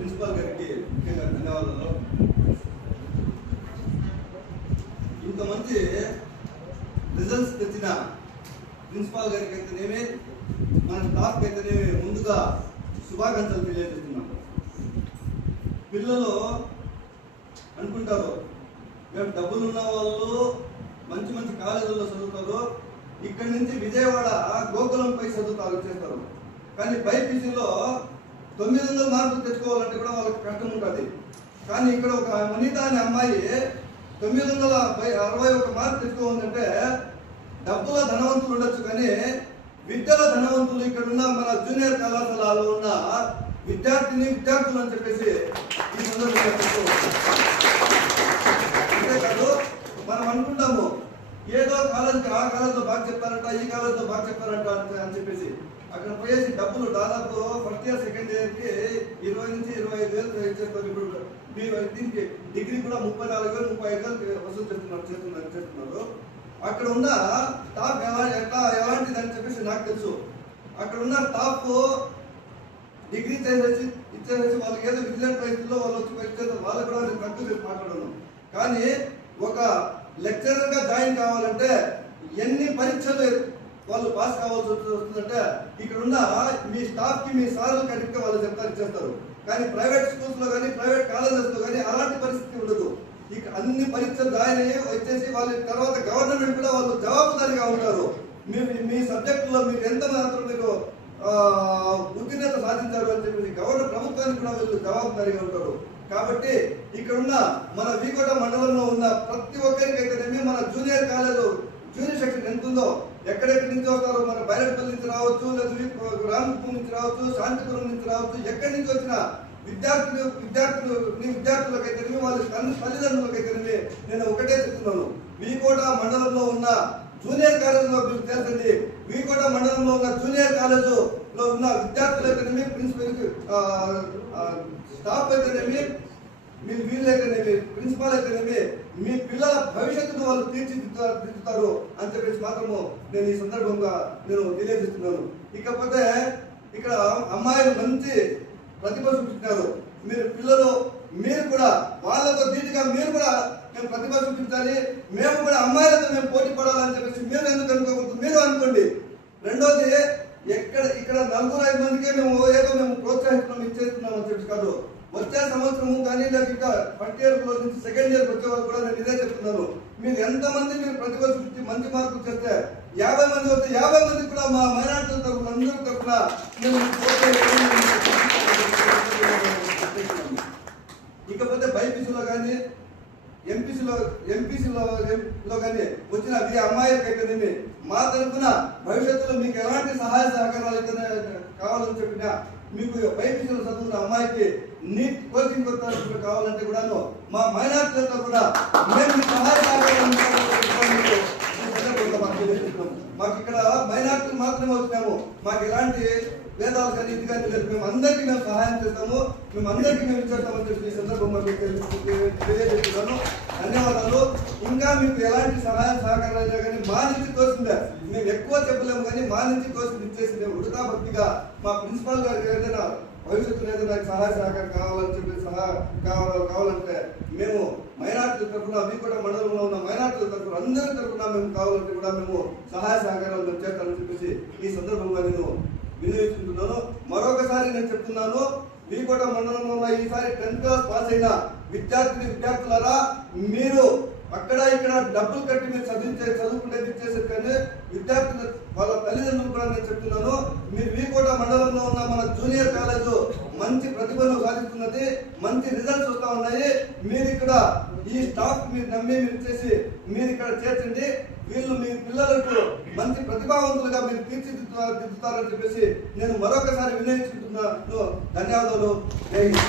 Principal గారికి ముఖ్యంగా ధన్యవాదాలు. ఇంతమంది రిజల్ట్స్ తెచ్చిన ప్రిన్సిపాల్ గారికి అయితేనేమి మన స్టాఫ్కి అయితేనేమి ముందుగా శుభాకాంక్షలు తెలియజేస్తున్నాం. పిల్లలు అనుకుంటారు మేము డబ్బులు ఉన్న వాళ్ళు మంచి మంచి కాలేజీల్లో చదువుతారు, ఇక్కడి నుంచి విజయవాడ గోకులంపై చదువుతారు చేస్తారు. కానీ బైపీసీలో 900 మార్కులు తెచ్చుకోవాలంటే కూడా వాళ్ళకి కష్టం ఉంటుంది. కానీ ఇక్కడ ఒక వనిత అనే అమ్మాయి 961 మార్కులు తెచ్చుకోవాలంటే డబ్బుల ధనవంతులు ఉండొచ్చు, కానీ విద్యల ధనవంతులు ఇక్కడ ఉన్న మన జూనియర్ కళాశాలలో ఉన్న విద్యార్థులు అని చెప్పేసి ఈ సందర్భంగా అంతేకాదు మనం అనుకుంటాము ఏదో కాలేజీకి ఆ కాలేజ్లో బాగా చెప్పారంట, ఈ కాలేజ్లో బాగా చెప్పారంట అని చెప్పేసి అక్కడ పోయేసి డబ్బులు దాదాపు ఫస్ట్ ఇయర్ సెకండ్ ఇయర్కి 20 నుంచి 25,000 ఇచ్చేస్తారు. ఇప్పుడు దీనికి డిగ్రీ కూడా 34,000 35,000 వసూలు చేస్తున్నారు. అక్కడ ఉన్న టాప్ ఎలాంటిది అని చెప్పేసి నాకు తెలుసు. అక్కడ ఉన్న టాప్ డిగ్రీ ఇచ్చేసి వాళ్ళకి ఏదో విజిలెంట్ పరిస్థితుల్లో వాళ్ళు వచ్చి ఇచ్చేస్తారు. వాళ్ళకి కూడా నేను తక్కువ చేసి మాట్లాడను. కానీ ఒక లెక్చరర్గా జాయిన్ కావాలంటే ఎన్ని పరీక్షలు వాళ్ళు పాస్ కావాల్సి వస్తుందంటే ఇక్కడ ఉన్న మీ స్టాఫ్కి మీ సార్లు కడిగితే వాళ్ళు ఇచ్చేస్తారు. కానీ ప్రైవేట్ స్కూల్స్లో కానీ ప్రైవేట్ కాలేజెస్లో కానీ అలాంటి పరిస్థితి ఉండదు. ఇక అన్ని పరీక్షలు జాయిన్ అయ్యి వచ్చేసి వాళ్ళ తర్వాత గవర్నమెంట్ కూడా వాళ్ళు జవాబుదారీగా ఉంటారు. మీ సబ్జెక్టులో మీరు ఎంత మాత్రం మీరు ఉత్తీర్ణత సాధించారు అని చెప్పి ప్రభుత్వానికి కూడా వీళ్ళు జవాబుదారీగా ఉంటారు. కాబట్టి ఇక్కడ ఉన్న మన వీకోట మండలంలో ఉన్న ప్రతి ఒక్కరికైతేనేమి మన జూనియర్ కాలేజ్ జూనియర్ సెక్షన్ ఎంత ఉందో ఎక్కడెక్కడి నుంచి వస్తారో మన బైరట్పల్లి నుంచి రావచ్చు, లేదా రామపురం నుంచి రావచ్చు, శాంతిపురం నుంచి రావచ్చు, ఎక్కడి నుంచి వచ్చిన విద్యార్థులకైతేనేమి వాళ్ళ తల్లిదండ్రులకైతేనేమి నేను ఒకటే చెప్తున్నాను, వీకోట మండలంలో ఉన్న జూనియర్ కాలేజీలో మీకు తెలుసండి, వీకోట మండలంలో ఉన్న జూనియర్ కాలేజీలో ఉన్న విద్యార్థులైతేనేమి స్టాఫ్ అయితేనేమి వీళ్ళైతేనేమి ప్రిన్సిపాల్ అయితేనేమి మీ పిల్లల భవిష్యత్తును వాళ్ళు తీర్చిదిద్దుతారు అని చెప్పేసి మాత్రము నేను ఈ సందర్భంగా నేను తెలియజేస్తున్నాను. ఇకపోతే ఇక్కడ అమ్మాయిలు మంచి ప్రతిభ చూపించారు. మీరు కూడా వాళ్ళతో ధీటుగా మీరు కూడా మేము ప్రతిభ చూపించాలి, మేము కూడా అమ్మాయిలతో మేము పోటీ పడాలని చెప్పేసి మీరు ఎందుకు అనుకోకూడదు, మీరు అనుకోండి. రెండోది ఇక్కడ 4-5 మందికే మేము ప్రోత్సహిస్తున్నాం ఇచ్చేస్తున్నాం అని చెప్పి కాదు, వచ్చే సంవత్సరము కానీ లేదా ఫస్ట్ ఇయర్ నుంచి సెకండ్ ఇయర్ వచ్చే వాళ్ళు కూడా నేను ఇదే చెప్తున్నాను. మీరు ఎంతమంది మీరు ప్రతిభ చూపించి మంచి మార్కులు చేస్తే 50 మంది వస్తే 50 మంది కూడా మా మైనార్టీల తరఫున అందరూ తరఫున ఇకపోతే బైపీసీలో కానీ ఎంపీసీలో కానీ వచ్చిన అమ్మాయిలకైతేనేమి మా తరఫున భవిష్యత్తులో మీకు ఎలాంటి సహాయ సహకారాలు అయితే కావాలని చెప్పినా, మీకు బైపీసీలో చదువుకున్న అమ్మాయికి నీట్ కోచింగ్ కావాలంటే కూడాను మా మైనార్టీల తరఫున మేము సహాయ సహకారాలు మాకు ఇక్కడ మైనార్టీలు మాత్రమే వచ్చినాము, మాకు ఎలాంటి వేదాలు కానీ ఇది కానీ లేదు, మేము అందరికీ సహాయం చేస్తాము, మేము అందరికీ ఇచ్చేస్తామని చెప్పి ఈ సందర్భంగా తెలియజేస్తున్నాను. ధన్యవాదాలు. ఇంకా మీకు ఎలాంటి సహాయం సహకారాలు కానీ మా నుంచి తోసిందే, మేము ఎక్కువ చెప్పలేము కానీ మా నుంచి తోసింది ఇచ్చేసి మేము ఉడతా భక్తిగా మా ప్రిన్సిపాల్ గారికి ఏదైనా భవిష్యత్తులో ఏదైనా సహాయ సహకారం కావాలని చెప్పి కావాలంటే మేము మైనార్టీల తరఫున వీకోట మండలంలో ఉన్న మైనార్టీల తరఫున అందరి తరఫున మేము కావాలంటే కూడా మేము సహాయ సహకారాలు మేము చేస్తామని చెప్పేసి ఈ సందర్భంగా నేను వినియోగించుకుంటున్నాను. మరొకసారి నేను చెప్తున్నాను, వీకోట మండలంలో ఉన్న ఈసారి 10th క్లాస్ పాస్ అయిన విద్యార్థులారా, మీరు అక్కడ ఇక్కడ డబ్బులు కట్టి మీరు చదువుకుంటే ఇచ్చేసారు. కానీ విద్యార్థులు వాళ్ళ తల్లిదండ్రులు కూడా నేను చెప్తున్నాను, మీరు వీకోట మండలంలో ఉన్న మన జూనియర్ కాలేజ్ మంచి ప్రతిభను సాధిస్తున్నది, మంచి రిజల్ట్స్ వస్తూ ఉన్నాయి. మీరు ఇక్కడ ఈ స్టాఫ్ మీరు నమ్మి మీరు చేసి మీరు ఇక్కడ చేర్చండి. వీళ్ళు మీ పిల్లలకు మంచి ప్రతిభావంతులుగా మీరు తీర్చిదిద్దుతారని చెప్పేసి నేను మరొకసారి వినియోగించుకుంటున్నాను. ధన్యవాదాలు. జై హింద్.